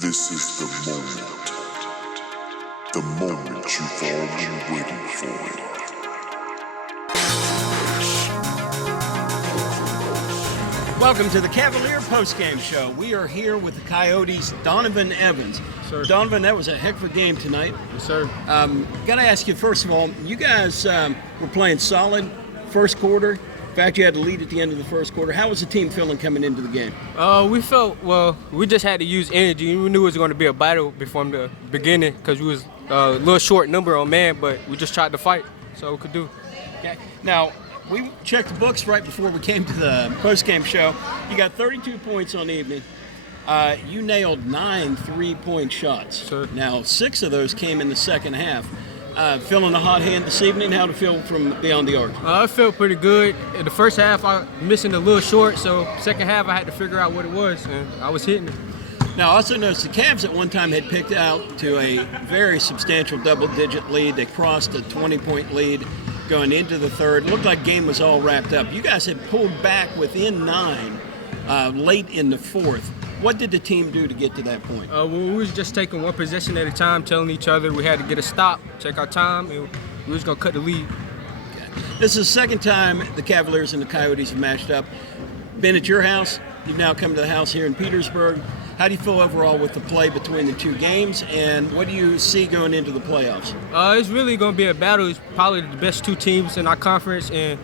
This is the moment you've all been waiting for. Welcome to the Cavalier postgame show. We are here with the Coyotes' Donovan Evans. Sir. Donovan, that was a heck of a game tonight. Yes, sir. Got to ask you, first of all, you guys were playing solid first quarter. In fact, you had to lead at the end of the first quarter. How was the team feeling coming into the game? We felt, we just had to use energy. We knew it was going to be a battle before the beginning because we was a little short number on man, but we just tried to fight so we could do. Okay. Now, we checked the books right before we came to the postgame show. You got 32 points on the evening. You nailed 9 three-point shots. Sure. Now, 6 of those came in the second half. Feeling a hot hand this evening? How'd it feel from beyond the arc? I felt pretty good. In the first half, I missing a little short, so second half I had to figure out what it was, and I was hitting it. Now, I also noticed the Cavs at one time had picked out to a very substantial double-digit lead. They crossed a 20-point lead going into the third. It looked like the game was all wrapped up. You guys had pulled back within 9 late in the fourth. What did the team do to get to that point? We was just taking one possession at a time, telling each other we had to get a stop, check our time, and we was going to cut the lead. Okay. This is the second time the Cavaliers and the Coyotes have matched up. Been at your house. You've now come to the house here in Petersburg. How do you feel overall with the play between the two games, and what do you see going into the playoffs? It's really going to be a battle. It's probably the best two teams in our conference, and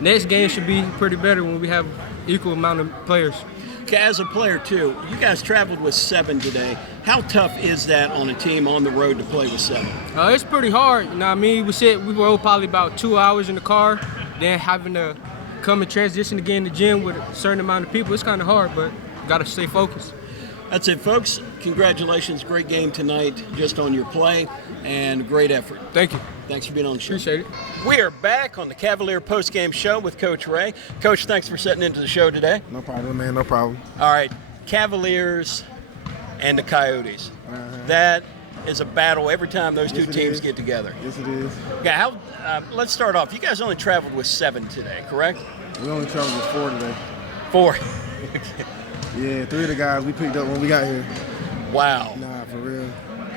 next game should be pretty better when we have equal amount of players. Okay, as a player, too, you guys traveled with 7 today. How tough is that on a team on the road to play with 7? It's pretty hard. You know what I mean? We rode probably about 2 hours in the car, then having to come and transition again to the gym with a certain amount of people. It's kind of hard, but got to stay focused. That's it, folks. Congratulations. Great game tonight just on your play and great effort. Thank you. Thanks for being on the show. Appreciate it. We are back on the Cavalier postgame show with Coach Ray. Coach, thanks for setting into the show today. No problem, man. No problem. All right, Cavaliers and the Coyotes. That is a battle every time those two teams get together. Yes, it is. Yeah, let's start off. You guys only traveled with 7 today, correct? We only traveled with 4 today. 4. Yeah, 3 of the guys we picked up when we got here. Wow. Nah, for real.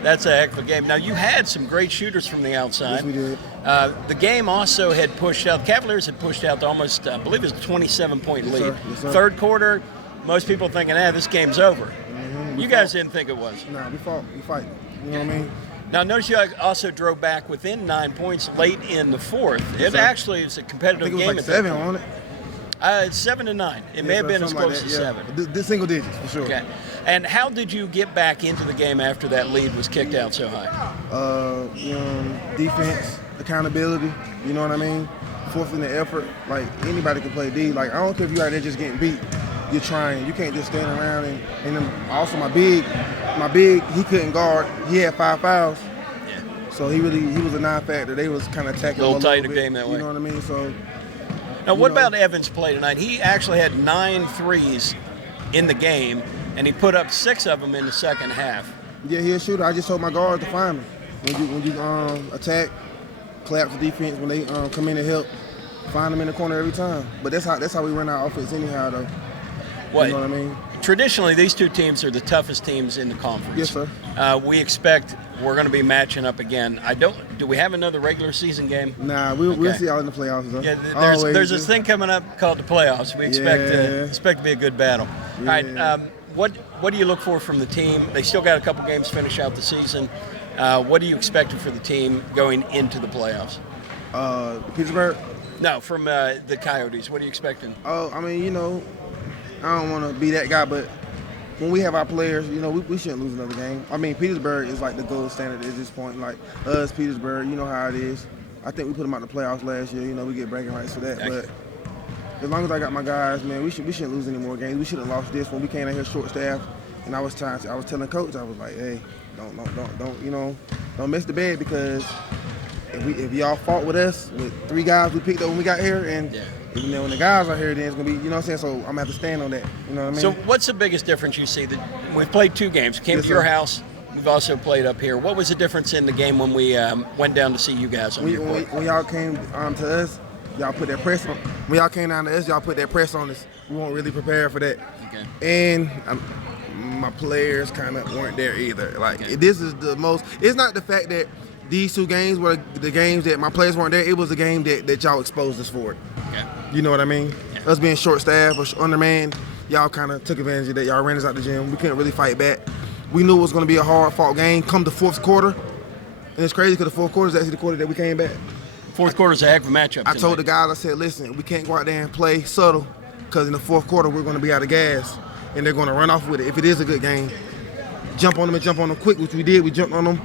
That's a heck of a game. Now, you had some great shooters from the outside. Yes, we did. The game also had pushed out. The Cavaliers had pushed out to almost, I believe it was a 27-point lead. Sir. Yes, sir. Third quarter, most people thinking, this game's over. Mm-hmm. You guys didn't think it was. Nah, we fought. We fight. You know what I mean? Now, notice you also drove back within 9 points late in the fourth. Yes, it sir. actually is a competitive I think it game. was like 7, wasn't it? It's 7-9. It may have been as close to 7. The single digits, for sure. Okay. And how did you get back into the game after that lead was kicked out so high? Defense, accountability, you know what I mean? Forcing the effort. Like, anybody can play D. Like, I don't care if you're out there just getting beat. You're trying. You can't just stand around. And then also my big, he couldn't guard. He had 5 fouls. Yeah. So he was a non-factor. They was kind of attacking a little tighter bit, game that way. You know what I mean? So. Now, what about Evans' play tonight? He actually had 9 threes in the game, and he put up 6 of them in the second half. Yeah, he's a shooter. I just told my guards to find him. When you attack, collapse the defense, when they come in and help, find them in the corner every time. But that's how we run our offense anyhow, though. What? You know what I mean? Traditionally, these two teams are the toughest teams in the conference. Yes, sir. We expect we're going to be matching up again. Do we have another regular season game? Nah, we'll see y'all in the playoffs, though. Yeah, there's this thing coming up called the playoffs. We expect to be a good battle. Yeah. All right, what do you look for from the team? They still got a couple games to finish out the season. What are you expecting for the team going into the playoffs? Petersburg? No, from the Coyotes. What are you expecting? Oh, I mean, I don't want to be that guy, but when we have our players, we shouldn't lose another game. I mean, Petersburg is like the gold standard at this point. Like us, Petersburg, you know how it is. I think we put them out in the playoffs last year. We get bragging rights for that. But as long as I got my guys, man, we shouldn't lose any more games. We should have lost this when we came out here short staffed. And I was telling coach, I was like, hey, don't miss the bed, because if y'all fought with us with 3 guys we picked up when we got here, and when the guys are here, then it's gonna be, you know what I'm saying. So I'm gonna have to stand on that. You know what I mean? So what's the biggest difference you see? That we've played 2 games. Came to your house. We've also played up here. What was the difference in the game when we went down to see you guys on your court? When y'all came to us, y'all put that press on. When y'all came down to us, y'all put that press on us. We weren't really prepared for that. Okay. And my players kind of weren't there either. Like, this is the most. It's not the fact that these two games were the games that my players weren't there. It was the game that y'all exposed us for it. Okay. You know what I mean? Yeah. Us being short-staffed or undermanned, y'all kind of took advantage of that. Y'all ran us out the gym. We couldn't really fight back. We knew it was going to be a hard-fought game. Come the fourth quarter, and it's crazy because the fourth quarter is actually the quarter that we came back. Fourth quarter is a heck of a matchup I told the guys, I said, listen, we can't go out there and play subtle because in the fourth quarter we're going to be out of gas and they're going to run off with it. If it is a good game, jump on them and jump on them quick, which we did. We jumped on them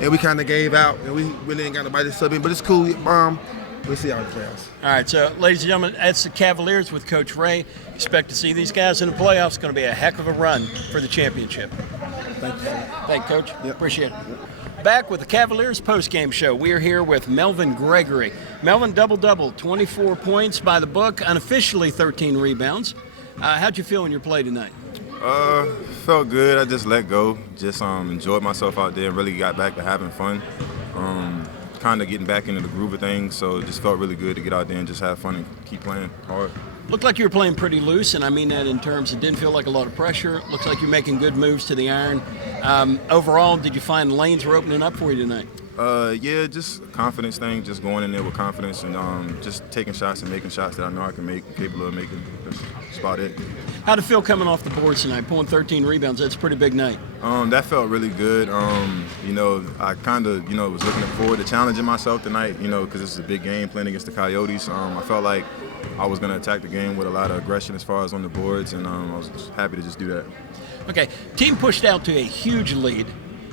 and we kind of gave out and we really ain't got nobody to sub in. But it's cool. We'll see how it plays. All right, so ladies and gentlemen, that's the Cavaliers with Coach Ray. Expect to see these guys in the playoffs. It's going to be a heck of a run for the championship. Thank you. Thank you, Coach. Yep. Appreciate it. Back with the Cavaliers post-game show. We are here with Melvin Gregory. Melvin, double-double, 24 points by the book, unofficially 13 rebounds. How'd you feel in your play tonight? Felt good. I just let go. Just enjoyed myself out there and really got back to having fun. Kind of getting back into the groove of things, so it just felt really good to get out there and just have fun and keep playing hard. Looked like you were playing pretty loose, and I mean that in terms it didn't feel like a lot of pressure. Looks like you're making good moves to the iron. Overall, did you find lanes were opening up for you tonight? Yeah, just a confidence thing, just going in there with confidence and just taking shots and making shots that I know I can make, capable of making. That's about it. How'd it feel coming off the boards tonight, pulling 13 rebounds? That's a pretty big night. That felt really good. I kind of, was looking forward to challenging myself tonight, because it's a big game playing against the Coyotes. I felt like I was going to attack the game with a lot of aggression as far as on the boards, and I was just happy to just do that. Okay, team pushed out to a huge lead,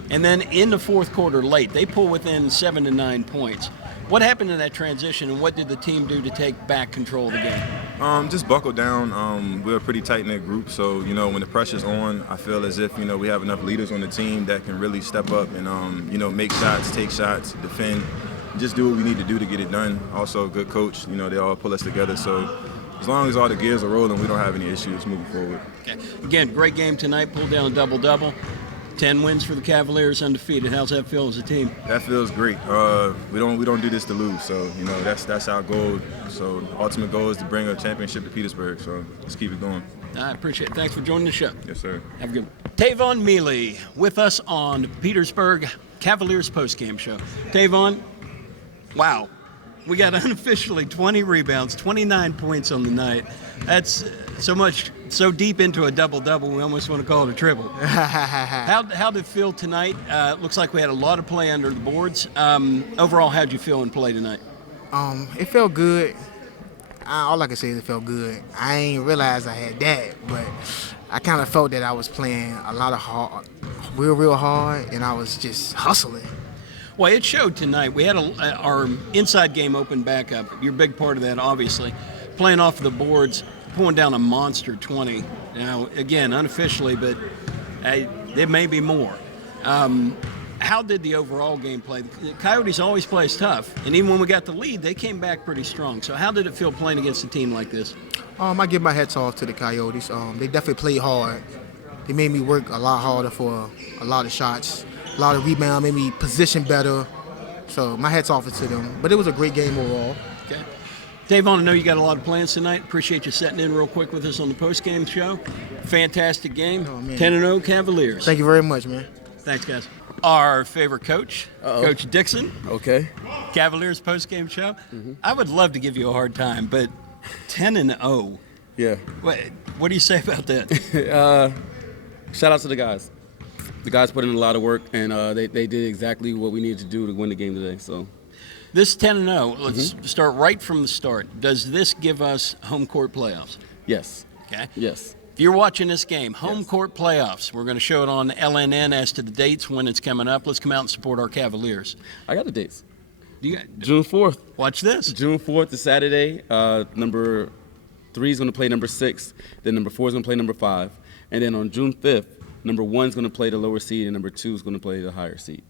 and then in the fourth quarter late, they pull within 7 to 9 points. What happened in that transition, and what did the team do to take back control of the game? Just buckle down. We're a pretty tight-knit group, so, when the pressure's on, I feel as if, we have enough leaders on the team that can really step up and, make shots, take shots, defend, just do what we need to do to get it done. Also, a good coach, they all pull us together, so as long as all the gears are rolling, we don't have any issues moving forward. Okay. Again, great game tonight, pulled down a double-double. 10 wins for the Cavaliers, undefeated. How's that feel as a team? That feels great. We don't do this to lose, so that's our goal. So the ultimate goal is to bring a championship to Petersburg. So let's keep it going. I appreciate it. Thanks for joining the show. Yes, sir. Have a good one. Tavon Mealy with us on Petersburg Cavaliers postgame show. Tavon, wow. We got unofficially 20 rebounds, 29 points on the night. That's so deep into a double-double, we almost want to call it a triple. How did it feel tonight? Looks like we had a lot of play under the boards. Overall, how'd you feel in play tonight? It felt good. All I can say is it felt good. I ain't realized I had that, but I kind of felt that I was playing a lot of hard, real hard, and I was just hustling. Well, it showed tonight. We had our inside game open back up. You're a big part of that, obviously. Playing off the boards, pulling down a monster 20. Now, again, unofficially, but there may be more. How did the overall game play? The Coyotes always plays tough, and even when we got the lead, they came back pretty strong. So how did it feel playing against a team like this? I give my hats off to the Coyotes. They definitely played hard. They made me work a lot harder for a lot of shots. A lot of rebound, made me position better. So my hat's off to them. But it was a great game overall. Okay. Tavon, I know you got a lot of plans tonight. Appreciate you setting in real quick with us on the post-game show. Fantastic game. 10-0 Cavaliers. Thank you very much, man. Thanks, guys. Our favorite coach, Coach Dixon. Okay. Cavaliers post-game show. I would love to give you a hard time, but 10-0. Yeah. What do you say about that? Shout out to the guys. The guys put in a lot of work, and they did exactly what we needed to do to win the game today. So, this 10-0, let's start right from the start. Does this give us home court playoffs? Yes. Okay. Yes. If you're watching this game, home court playoffs, we're going to show it on LNN as to the dates when it's coming up. Let's come out and support our Cavaliers. I got the dates. June June 4th. Watch this. June 4th is Saturday. Number 3 is going to play number 6. Then number 4 is going to play number 5. And then on June 5th, number 1 is going to play the lower seed, and number 2 is going to play the higher seed.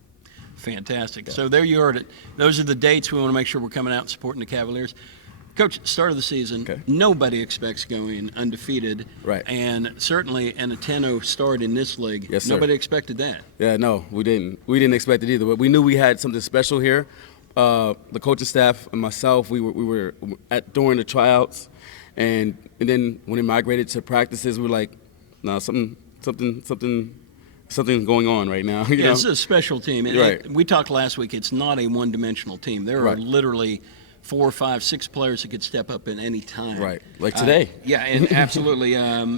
Fantastic. So there you heard it. Those are the dates. We want to make sure we're coming out and supporting the Cavaliers. Coach, start of the season, nobody expects going undefeated. Right. And certainly in a 10-0 start in this league, yes, sir. Nobody expected that. Yeah, no, we didn't. We didn't expect it either. But we knew we had something special here. The coaching staff and myself, we were during the tryouts, and then when it migrated to practices, we were like, no, something something's going on right now. You know? It's a special team. And Right. we talked last week. It's not a one-dimensional team. There are Right. literally 4, 5, 6 players that could step up at any time. Right, like today. Yeah, and absolutely.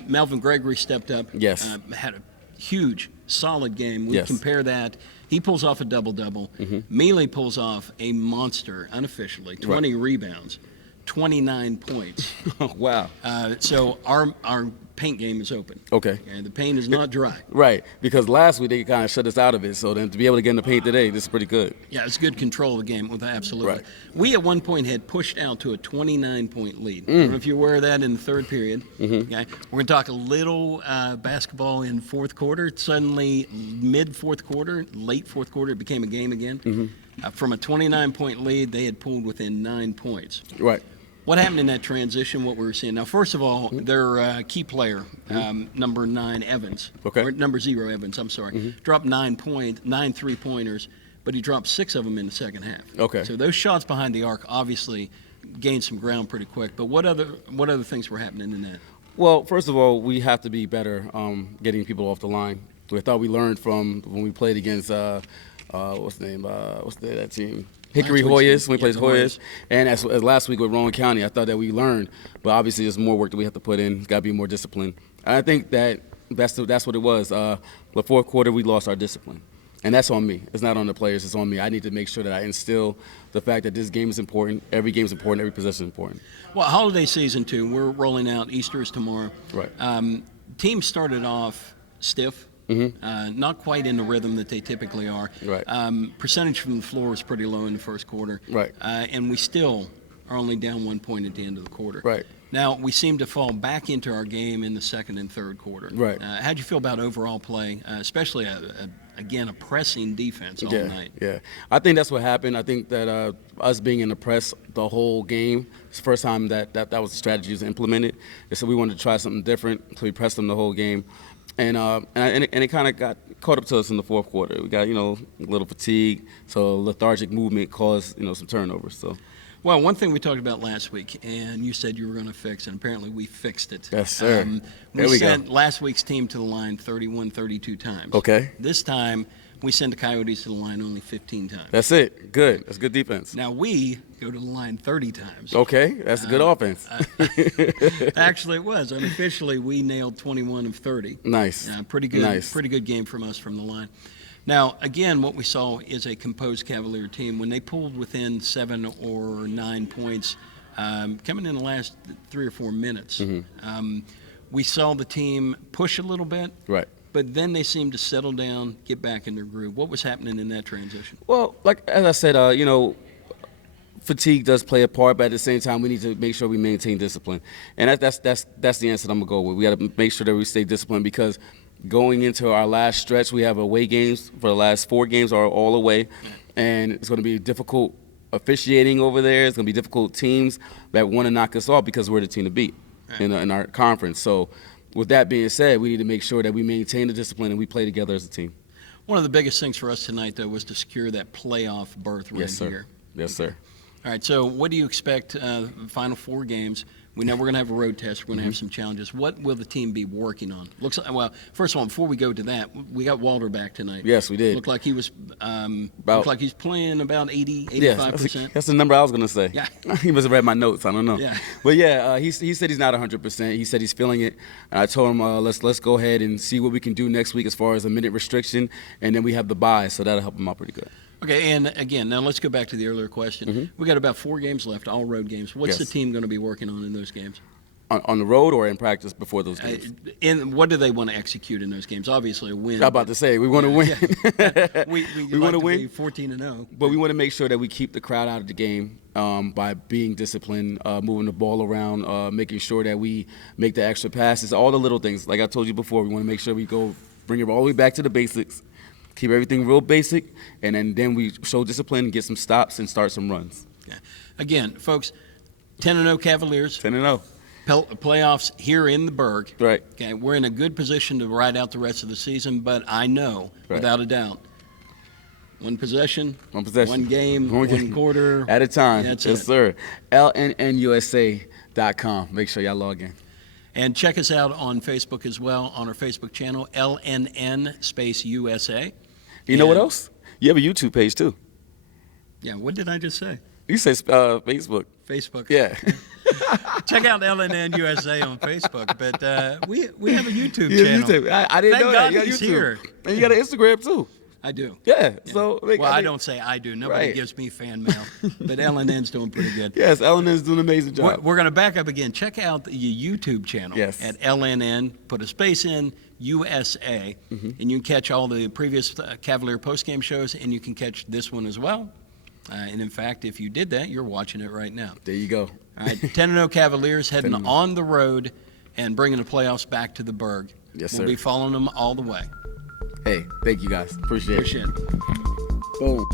Melvin Gregory stepped up. Yes. Had a huge, solid game. We Yes. compare that. He pulls off a double-double. Mealy pulls off a monster, unofficially, 20 rebounds, 29 points. Wow. So our paint game is open. Okay. And the paint is not dry. Right, because last week they kind of shut us out of it. So then to be able to get in the paint today, this is pretty good. Yeah, it's good control of the game. Absolutely. Right. We at one point had pushed out to a 29-point lead. I don't know if you're aware of that in the third period. Okay. We're going to talk a little basketball in fourth quarter. Suddenly, mid-fourth quarter, late fourth quarter, it became a game again. From a 29-point lead, they had pulled within 9 points. Right. What happened in that transition, what we were seeing? Now, first of all, their key player, number 9, Evans, Okay. or number 0, Evans, I'm sorry, dropped 9 3-pointers, but he dropped 6 of them in the second half. Okay. So those shots behind the arc obviously gained some ground pretty quick. But what other things were happening in that? Well, first of all, we have to be better getting people off the line. I thought we learned from when we played against what's the name? That team? Hickory Last week's Hoyas. team. We played Yeah, Hoyas, the Hoyas. and as last week with Rowan County, I thought that we learned, but obviously there's more work that we have to put in. It's got to be more disciplined. And I think that's what it was. The fourth quarter, we lost our discipline, and that's on me. It's not on the players. It's on me. I need to make sure that I instill the fact that this game is important. Every game is important. Every possession is important. Well, holiday season, too. We're rolling out. Easter is tomorrow. Right. Team started off stiff. Not quite in the rhythm that they typically are. Right. Percentage from the floor was pretty low in the first quarter. Right. And we still are only down 1 point at the end of the quarter. Right. Now, we seem to fall back into our game in the second and third quarter. Right. How'd you feel about overall play, especially, again, a pressing defense all night? Yeah. I think that's what happened. I think that us being in the press the whole game, it's the first time that was the strategy was implemented. And so we wanted to try something different, so we pressed them the whole game. And it kind of got caught up to us in the fourth quarter. We got, a little fatigue, so lethargic movement caused, some turnovers. So. Well, one thing we talked about last week, and you said you were going to fix, and apparently we fixed it. Yes, sir. We There we sent go. last week's team to the line 32 times. Okay. This time, we send the Coyotes to the line only 15 times. That's it. Good. That's good defense. Now we go to the line 30 times. Okay. That's a good offense. Actually, it was. Unofficially, we nailed 21 of 30. Nice. Pretty good. Nice. Pretty good game from us from the line. Now, again, what we saw is a composed Cavalier team. When they pulled within 7 or 9 points, coming in the last 3 or 4 minutes, we saw the team push a little bit. Right. But then they seemed to settle down, get back in their groove. What was happening in that transition? Well, like as I said, fatigue does play a part, but at the same time, we need to make sure we maintain discipline. And that's the answer that I'm gonna go with. We got to make sure that we stay disciplined because going into our last stretch, we have away games for the last 4 games are all away, and it's going to be difficult officiating over there. It's going to be difficult teams that want to knock us off because we're the team to beat in our conference. So. With that being said, we need to make sure that we maintain the discipline and we play together as a team. One of the biggest things for us tonight, though, was to secure that playoff berth right Yes, sir. here. Yes, sir. All right, so what do you expect final 4 games? We know we're going to have a road test. We're going to have some challenges. What will the team be working on? Looks like, well, first of all, before we go to that, we got Walter back tonight. Yes, we did. Looked like he was looked like he's playing about 80, 85%. That's the number I was going to say. Yeah. He must have read my notes. I don't know. Yeah. But, he said he's not 100%. He said he's feeling it. And I told him, let's go ahead and see what we can do next week as far as a minute restriction. And then we have the bye, so that'll help him out pretty good. Okay, and again, now let's go back to the earlier question. We got about 4 games left, all road games. What's the Yes. team going to be working on in those games? On the road or in practice before those games? And what do they want to execute in those games? Obviously, a win. I'm about to say, we want to win. We We want wanna to win. be 14-0. But we want to make sure that we keep the crowd out of the game by being disciplined, moving the ball around, making sure that we make the extra passes, all the little things. Like I told you before, we want to make sure we bring it all the way back to the basics, keep everything real basic, and then we show discipline, get some stops, and start some runs. Yeah. Again, folks, 10-0 Cavaliers. 10-0. Playoffs here in the Berg. Right. Okay, we're in a good position to ride out the rest of the season, but I know, Right. without a doubt, one possession, One game, One one game. quarter. At a time. That's yes, it. sir. LNNUSA.com. Make sure y'all log in. And check us out on Facebook as well, on our Facebook channel, LNN space USA. You know what else? You have a YouTube page too. Yeah, what did I just say? You say Facebook. Facebook. Yeah. Check out LNN USA on Facebook, but we have a YouTube Yeah, channel. YouTube. I didn't Thank know God that. You got he's YouTube. here. And you got an Instagram too. I do. Yeah. So I don't say I do. Nobody Right. gives me fan mail, but LNN's doing pretty good. Yes, LNN's doing an amazing job. We're going to back up again. Check out the YouTube channel Yes. at LNN. Put a space in USA, and you can catch all the previous Cavalier postgame shows, and you can catch this one as well. And in fact, if you did that, you're watching it right now. There you go. All right, 10-0 Cavaliers heading 10-0. on the road and bringing the playoffs back to the Berg. Yes, We'll sir. be following them all the way. Hey, thank you guys. Appreciate it. Appreciate it. Boom.